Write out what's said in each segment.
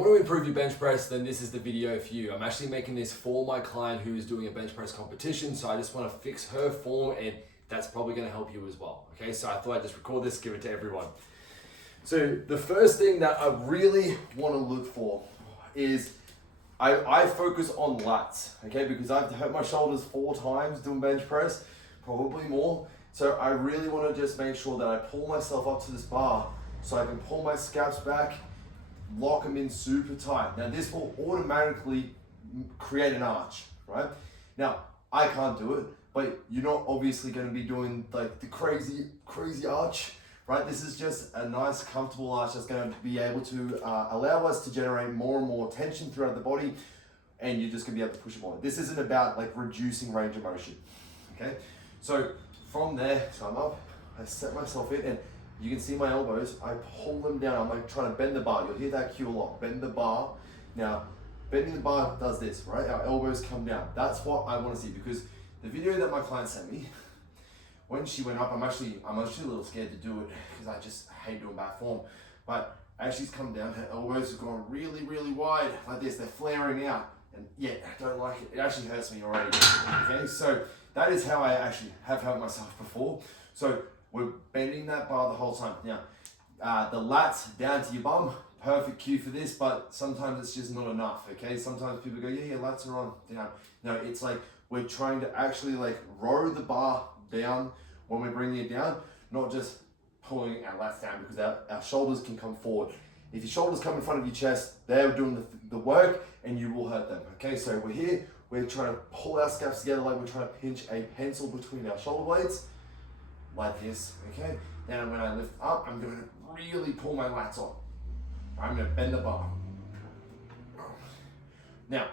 want to improve your bench press, then this is the video for you. I'm actually making this for my client who is doing a bench press competition, so I just want to fix her form, and that's probably going to help you as well. Okay, so I thought I'd just record this, give it to everyone. So the first thing that I really want to look for is I focus on lats, okay, because I've hurt my shoulders 4 times doing bench press, probably more. So I really want to just make sure that I pull myself up to this bar so I can pull my scaps back, lock them in super tight. Now this will automatically create an arch, right? Now I can't do it, but you're not obviously going to be doing like the crazy arch, right? This is just a nice comfortable arch that's going to be able to allow us to generate more and more tension throughout the body, and you're just going to be able to push it more. This isn't about like reducing range of motion, okay? So from there, so I'm up, I set myself in, and you can see my elbows, I pull them down. I'm like trying to bend the bar. You'll hear that cue a lot, bend the bar. Now, bending the bar does this, right? Our elbows come down. That's what I want to see, because the video that my client sent me, when she went up, I'm actually a little scared to do it because I just hate doing back form. But as she's come down, her elbows have gone really, really wide like this. They're flaring out, and yeah, I don't like it. It actually hurts me already, okay? So that is how I actually have hurt myself before. So we're bending that bar the whole time. Now, the lats down to your bum, perfect cue for this, but sometimes it's just not enough, okay? Sometimes people go, yeah, lats are on, down. No, it's like we're trying to actually like row the bar down when we're bringing it down, not just pulling our lats down, because our shoulders can come forward. If your shoulders come in front of your chest, they're doing the work and you will hurt them, okay? So we're here, we're trying to pull our scaps together like we're trying to pinch a pencil between our shoulder blades, like this, okay? Now when I lift up, I'm going to really pull my lats on. I'm going to bend the bar. Now,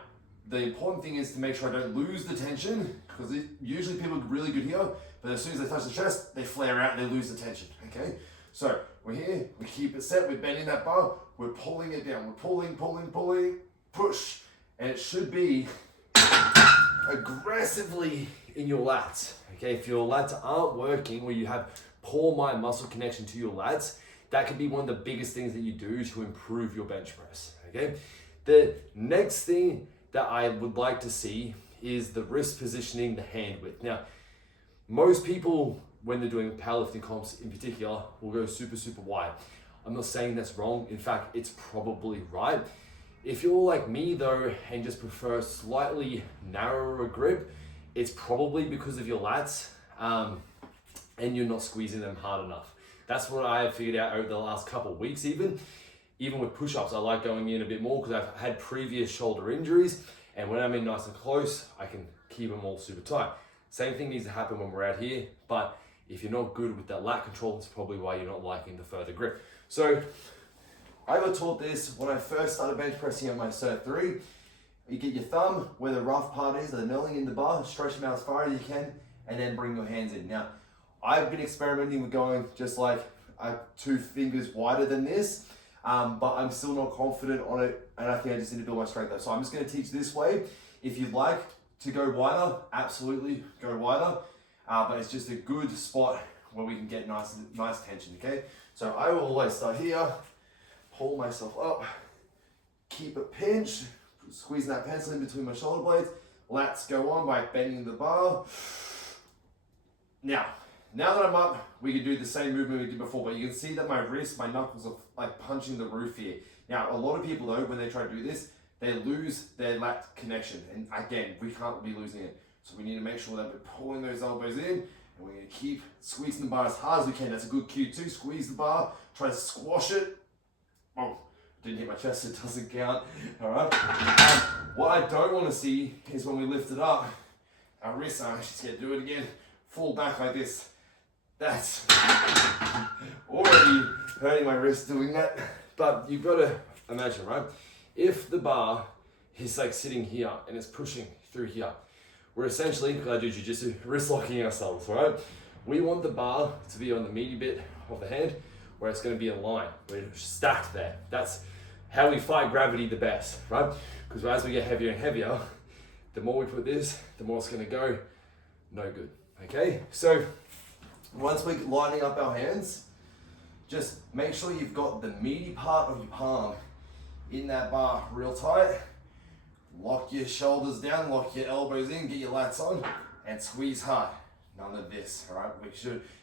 the important thing is to make sure I don't lose the tension, because usually people are really good here, but as soon as they touch the chest, they flare out, they lose the tension, okay? So we're here, we keep it set, we're bending that bar, we're pulling it down, we're pulling, push, and it should be aggressively in your lats, okay? If your lats aren't working, or you have poor mind muscle connection to your lats, that could be one of the biggest things that you do to improve your bench press, okay? The next thing that I would like to see is the wrist positioning, the hand width. Now, most people, when they're doing powerlifting comps in particular, will go super, super wide. I'm not saying that's wrong. In fact, it's probably right. If you're like me though, and just prefer slightly narrower grip, it's probably because of your lats, and you're not squeezing them hard enough. That's what I have figured out over the last couple of weeks even. Even with push-ups, I like going in a bit more because I've had previous shoulder injuries, and when I'm in nice and close, I can keep them all super tight. Same thing needs to happen when we're out here, but if you're not good with that lat control, it's probably why you're not liking the further grip. So I got taught this when I first started bench pressing at my Cert 3. You get your thumb where the rough part is, the knurling in the bar, stretch them out as far as you can, and then bring your hands in. Now, I've been experimenting with going just like 2 fingers wider than this, but I'm still not confident on it, and I think I just need to build my strength though. So I'm just going to teach this way. If you'd like to go wider, absolutely go wider, but it's just a good spot where we can get nice tension, okay? So I will always start here, pull myself up, keep it pinched, squeezing that pencil in between my shoulder blades. Lats go on by bending the bar. Now that I'm up, we can do the same movement we did before, but you can see that my wrists, my knuckles are like punching the roof here. Now, a lot of people though, when they try to do this, they lose their lat connection. And again, we can't be losing it. So we need to make sure that we're pulling those elbows in, and we're gonna keep squeezing the bar as hard as we can. That's a good cue too. Squeeze the bar, try to squash it. Oh, didn't hit my chest, it doesn't count. All right. What I don't wanna see is when we lift it up, our wrists are actually scared to do it again. Fall back like this. That's already hurting my wrist doing that. But you've got to imagine, right? If the bar is like sitting here and it's pushing through here, we're essentially, because I do jiu-jitsu, wrist locking ourselves, right? We want the bar to be on the meaty bit of the hand where it's going to be in line. We're stacked there. That's how we fight gravity the best, right? Because as we get heavier and heavier, the more we put this, the more it's going to go no good, okay? So once we're lining up our hands, just make sure you've got the meaty part of your palm in that bar real tight. Lock your shoulders down, lock your elbows in, get your lats on, and squeeze hard. None of this, all right?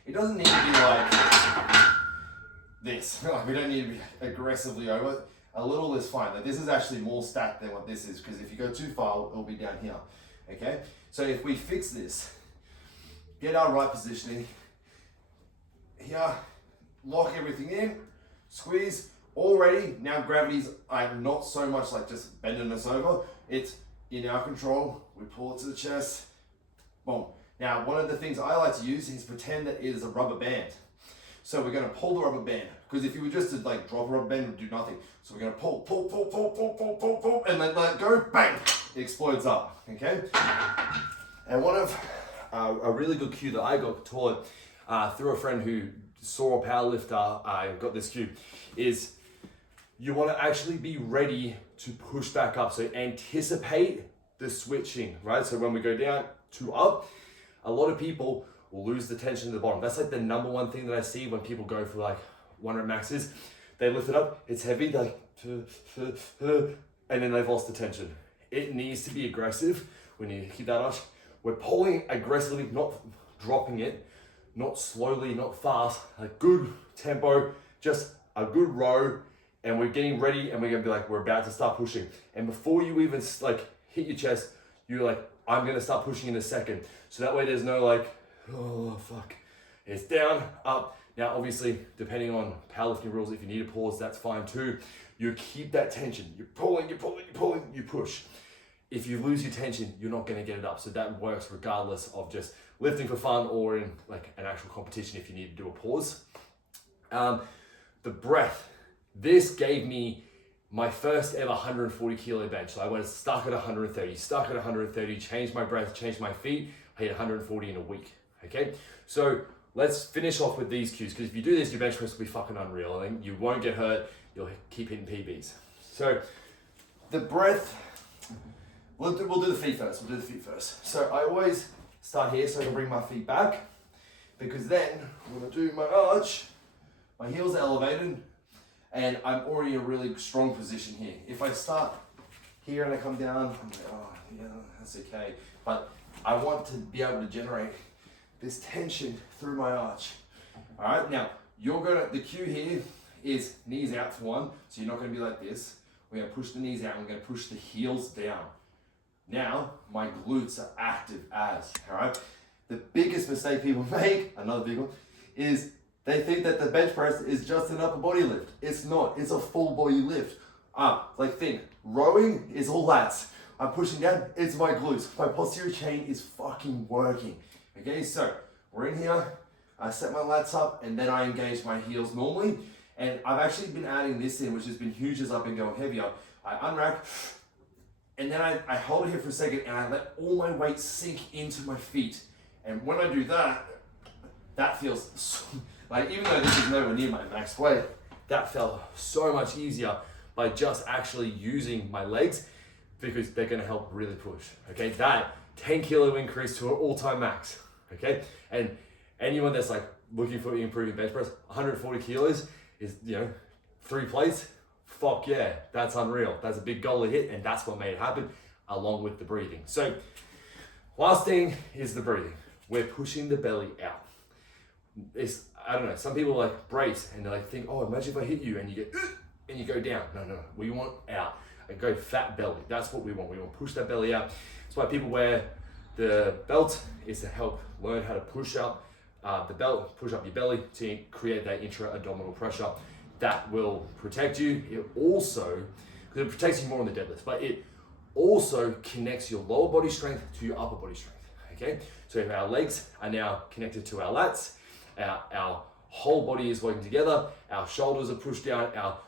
It doesn't need to be like this. We don't need to be aggressively over. A little is fine. Like, this is actually more stacked than what this is, because if you go too far, it'll be down here, okay? So if we fix this, get our right positioning, here, lock everything in, squeeze. Already, now gravity's not so much like just bending us over. It's in our control. We pull it to the chest, boom. Now, one of the things I like to use is pretend that it is a rubber band. So we're gonna pull the rubber band, because if you were just to like drop a rubber band, it would do nothing. So we're gonna pull, and then let go, bang, it explodes up, okay? And one of a really good cue that I got taught through a friend who saw a powerlifter got this cue is you want to actually be ready to push back up. So anticipate the switching, right? So when we go down to up, a lot of people will lose the tension at the bottom. That's like the number one thing that I see when people go for like 1 rep maxes. They lift it up, it's heavy, like, and then they've lost the tension. It needs to be aggressive when you hit that arch. We're pulling aggressively, not dropping it, not slowly, not fast, a good tempo, just a good row, and we're getting ready, and we're gonna be like, we're about to start pushing. And before you even like hit your chest, you're like, I'm gonna start pushing in a second. So that way there's no like, oh fuck. It's down, up. Now obviously, depending on powerlifting rules, if you need a pause, that's fine too. You keep that tension. You're pulling, you push. If you lose your tension, you're not gonna get it up. So that works regardless of just lifting for fun or in like an actual competition if you need to do a pause. The breath. This gave me my first ever 140 kilo bench. So I went stuck at 130, changed my breath, changed my feet. I hit 140 in a week, okay? So let's finish off with these cues, because if you do this, your bench press will be fucking unreal, and you won't get hurt, you'll keep hitting PBs. So the breath, we'll do the feet first. So I always start here so I can bring my feet back, because then I'm gonna do my arch, my heels are elevated, and I'm already in a really strong position here. If I start here and I come down, I'm like, oh yeah, that's okay. But I want to be able to generate this tension through my arch. All right, now the cue here is knees out for one. So you're not gonna be like this. We're gonna push the knees out and we're gonna push the heels down. Now, my glutes are active as, all right? The biggest mistake people make, another big one, is they think that the bench press is just an upper body lift. It's not, it's a full body lift. Like think, rowing is all lats. I'm pushing down, it's my glutes. My posterior chain is fucking working. Okay, so we're in here, I set my lats up and then I engage my heels normally. And I've actually been adding this in, which has been huge as I've been going heavier. I unrack, and then I hold it here for a second and I let all my weight sink into my feet. And when I do that, that feels so, like, even though this is nowhere near my max weight, that felt so much easier by just actually using my legs, because they're gonna help really push, okay? That 10 kilo increase to an all-time max, okay? And anyone that's like looking for improving bench press, 140 kilos is, 3 plates, fuck yeah, that's unreal. That's a big goal to hit, and that's what made it happen, along with the breathing. So, last thing is the breathing. We're pushing the belly out. I don't know, some people like brace and they like think, oh, imagine if I hit you and you get, and you go down. No, we want out and go fat belly. That's what we want. We want to push that belly out. That's why people wear the belt, is to help learn how to push up the belt, push up your belly to create that intra-abdominal pressure. That will protect you. It also, because it protects you more on the deadlift, but it also connects your lower body strength to your upper body strength, okay? So if our legs are now connected to our lats, our whole body is working together, our shoulders are pushed down, our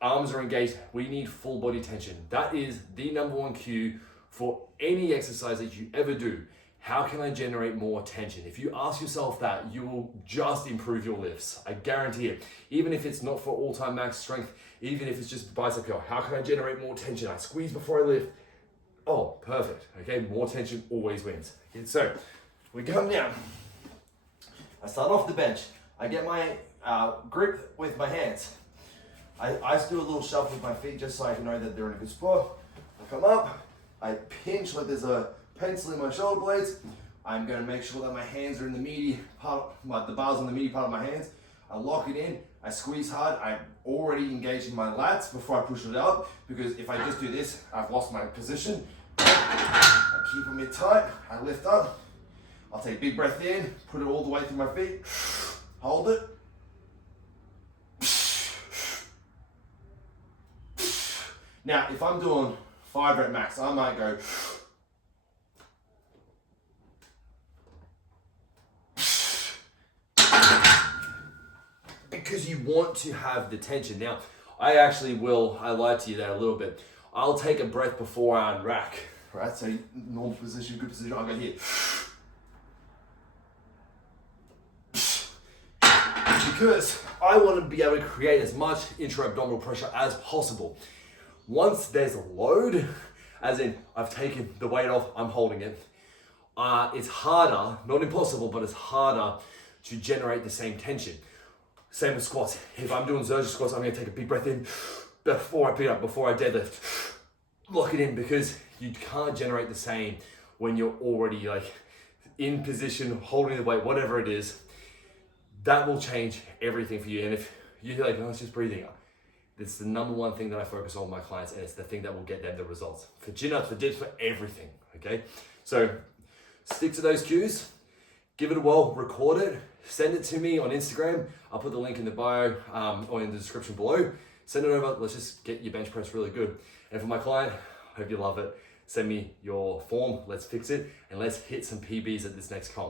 arms are engaged, we need full body tension. That is the number one cue for any exercise that you ever do. How can I generate more tension? If you ask yourself that, you will just improve your lifts. I guarantee it. Even if it's not for all-time max strength, even if it's just bicep curl, how can I generate more tension? I squeeze before I lift. Oh, perfect. Okay, more tension always wins. Okay, so we come down. I start off the bench. I get my grip with my hands. I do a little shuffle with my feet just so I know that they're in a good spot. I come up, I pinch like there's a pencil in my shoulder blades. I'm going to make sure that my hands are in the meaty part, the bars on the meaty part of my hands. I lock it in, I squeeze hard. I'm already engaging my lats before I push it up, because if I just do this, I've lost my position. I keep them in tight, I lift up. I'll take a big breath in, put it all the way through my feet, hold it. Now, if I'm doing 5 rep max, I might go because you want to have the tension. Now, I lied to you there a little bit. I'll take a breath before I unrack. Right, so normal position, good position, I'll go here. Because I want to be able to create as much intra-abdominal pressure as possible. Once there's a load, as in I've taken the weight off, I'm holding it, it's harder, not impossible, but it's harder to generate the same tension. Same with squats. If I'm doing Zercher squats, I'm going to take a big breath in before I pick up, before I deadlift. Lock it in, because you can't generate the same when you're already like in position, holding the weight, whatever it is. That will change everything for you. And if you're like, oh, it's just breathing, it's the number one thing that I focus on with my clients, and it's the thing that will get them the results. For chin-ups, for dips, for everything, okay? So stick to those cues, give it a whirl, record it, send it to me on Instagram. I'll put the link in the bio or in the description below. Send it over, let's just get your bench press really good. And for my client, hope you love it. Send me your form, let's fix it, and let's hit some PBs at this next comp.